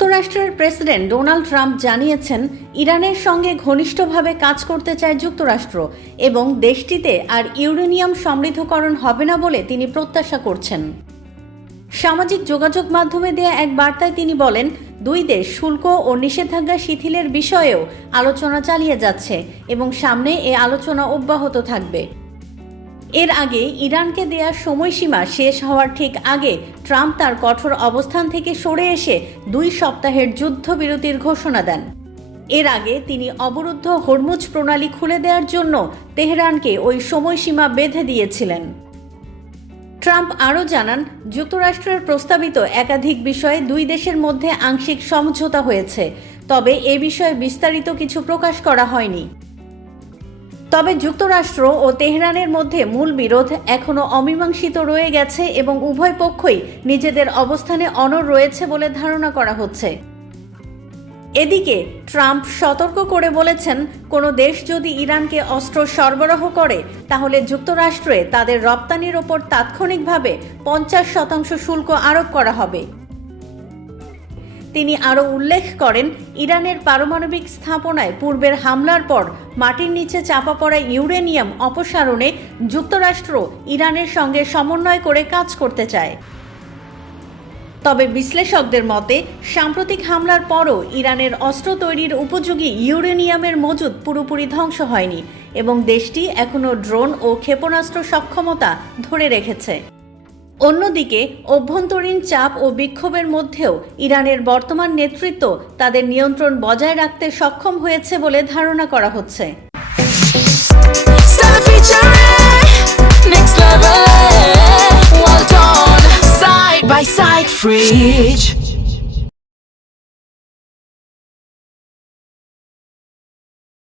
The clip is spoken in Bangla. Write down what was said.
যুক্তরাষ্ট্রের প্রেসিডেন্ট ডোনাল্ড ট্রাম্প জানিয়েছেন ইরানের সঙ্গে ঘনিষ্ঠভাবে কাজ করতে চায় যুক্তরাষ্ট্র এবং দেশটিতে আর ইউরেনিয়াম সমৃদ্ধকরণ হবে না বলে তিনি প্রত্যাশা করছেন। সামাজিক যোগাযোগ মাধ্যমে দেয়া এক বার্তায় তিনি বলেন, দুই দেশ শুল্ক ও নিষেধাজ্ঞা শিথিলের বিষয়েও আলোচনা চালিয়ে যাচ্ছে এবং সামনে এ আলোচনা অব্যাহত থাকবে। এর আগে ইরানকে দেয়া সময়সীমা শেষ হওয়ার ঠিক আগে ট্রাম্প তার কঠোর অবস্থান থেকে সরে এসে 2 সপ্তাহের যুদ্ধবিরতির ঘোষণা দেন। এর আগে তিনি অবরুদ্ধ হরমুজ প্রণালী খুলে দেওয়ার জন্য তেহরানকে ওই সময়সীমা বেঁধে দিয়েছিলেন। ট্রাম্প আরও জানান, যুক্তরাষ্ট্রের প্রস্তাবিত একাধিক বিষয়ে দুই দেশের মধ্যে আংশিক সমঝোতা হয়েছে, তবে এ বিষয়ে বিস্তারিত কিছু প্রকাশ করা হয়নি। তবে যুক্তরাষ্ট্র ও তেহরানের মধ্যে মূল বিরোধ এখনও অমীমাংসিত রয়ে গেছে এবং উভয় পক্ষই নিজেদের অবস্থানে অনড় রয়েছে বলে ধারণা করা হচ্ছে। এদিকে ট্রাম্প সতর্ক করে বলেছেন, কোনো দেশ যদি ইরানকে অস্ত্র সরবরাহ করে তাহলে যুক্তরাষ্ট্রে তাদের রপ্তানির ওপর তাৎক্ষণিকভাবে 50% শুল্ক আরোপ করা হবে। তিনি আরও উল্লেখ করেন, ইরানের পারমাণবিক স্থাপনায় পূর্বের হামলার পর মাটির নিচে চাপা পড়া ইউরেনিয়াম অপসারণে যুক্তরাষ্ট্র ইরানের সঙ্গে সমন্বয় করে কাজ করতে চায়। তবে বিশ্লেষকদের মতে সাম্প্রতিক হামলার পরও ইরানের অস্ত্র তৈরির উপযোগী ইউরেনিয়ামের মজুদ পুরোপুরি ধ্বংস হয়নি এবং দেশটি এখনও ড্রোন ও ক্ষেপণাস্ত্র সক্ষমতা ধরে রেখেছে। অন্যদিকে অভ্যন্তরীণ চাপ ও বিক্ষোভের মধ্যেও ইরানের বর্তমান নেতৃত্ব তাদের নিয়ন্ত্রণ বজায় রাখতে সক্ষম হয়েছে বলে ধারণা করা হচ্ছে। Side by side fridge.